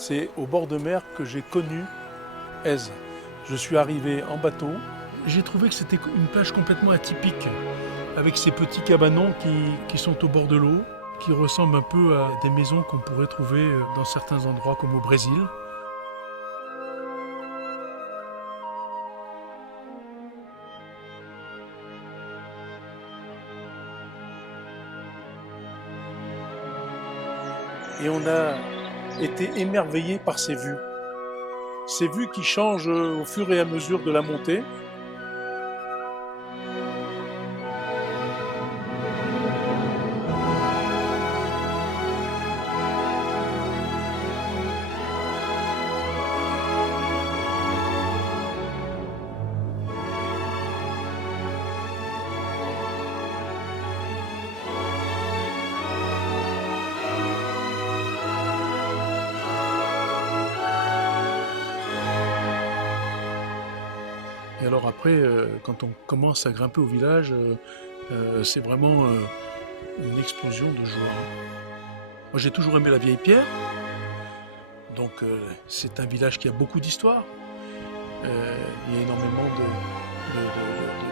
C'est au bord de mer que j'ai connu Èze. Je suis arrivé en bateau. J'ai trouvé que c'était une plage complètement atypique, avec ces petits cabanons qui sont au bord de l'eau, qui ressemblent un peu à des maisons qu'on pourrait trouver dans certains endroits comme au Brésil. Et on a été émerveillé par ces vues. Ces vues qui changent au fur et à mesure de la montée. Et alors après, quand on commence à grimper au village, c'est vraiment une explosion de joie. Moi j'ai toujours aimé la vieille pierre, donc c'est un village qui a beaucoup d'histoire. Il y a énormément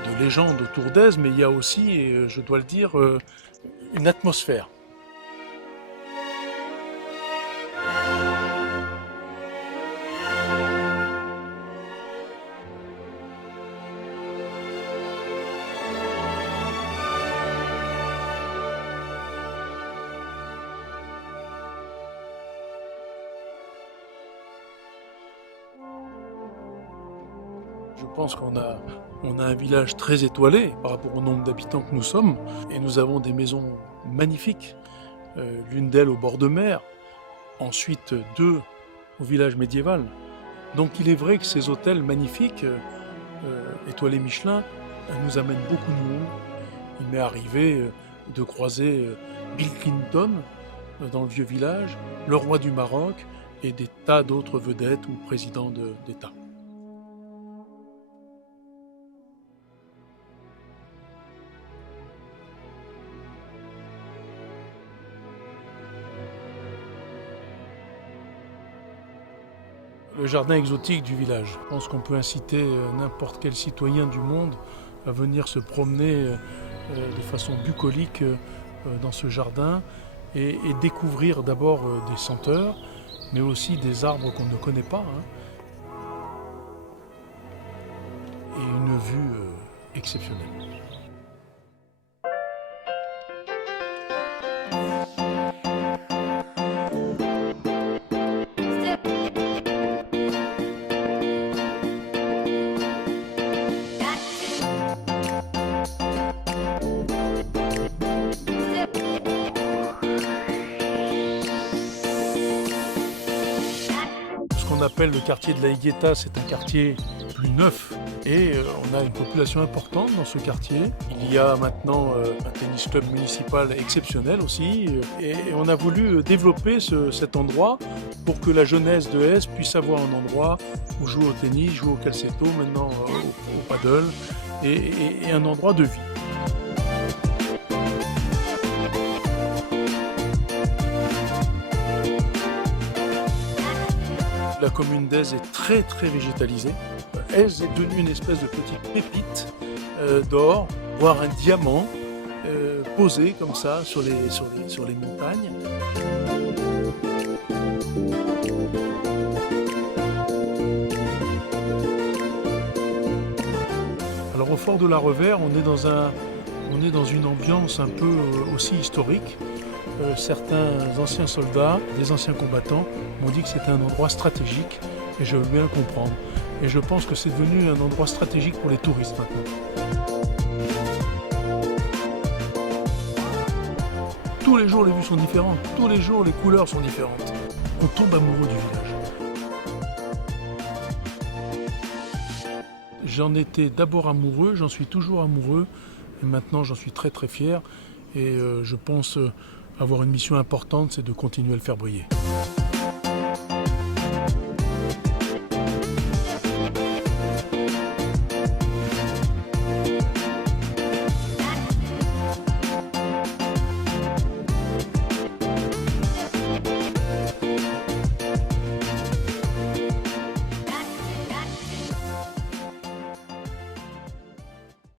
de légendes autour d'Èze, mais il y a aussi, je dois le dire, une atmosphère. Je pense qu'on a un village très étoilé par rapport au nombre d'habitants que nous sommes, et nous avons des maisons magnifiques, l'une d'elles au bord de mer, ensuite deux au village médiéval. Donc il est vrai que ces hôtels magnifiques, étoilés Michelin, nous amènent beaucoup de monde. Il m'est arrivé de croiser Bill Clinton dans le vieux village, le roi du Maroc et des tas d'autres vedettes ou présidents d'État. Le jardin exotique du village. Je pense qu'on peut inciter n'importe quel citoyen du monde à venir se promener de façon bucolique dans ce jardin et découvrir d'abord des senteurs, mais aussi des arbres qu'on ne connaît pas, et une vue exceptionnelle. Ce qu'on appelle le quartier de la Higueta, c'est un quartier plus neuf et on a une population importante dans ce quartier. Il y a maintenant un tennis club municipal exceptionnel aussi et on a voulu développer cet endroit pour que la jeunesse de Èze puisse avoir un endroit où jouer au tennis, jouer au calcetto, maintenant au paddle et un endroit de vie. La commune d'Èze est très végétalisée. Èze est devenue une espèce de petite pépite d'or, voire un diamant posé comme ça sur les montagnes. Alors au fort de la Revers, on est dans une ambiance un peu aussi historique. Certains anciens soldats, des anciens combattants m'ont dit que c'était un endroit stratégique et je veux bien le comprendre. Et je pense que c'est devenu un endroit stratégique pour les touristes maintenant. Tous les jours les vues sont différentes, tous les jours les couleurs sont différentes. On tombe amoureux du village. J'en étais d'abord amoureux, j'en suis toujours amoureux et maintenant j'en suis très fier et je pense avoir une mission importante, c'est de continuer à le faire briller.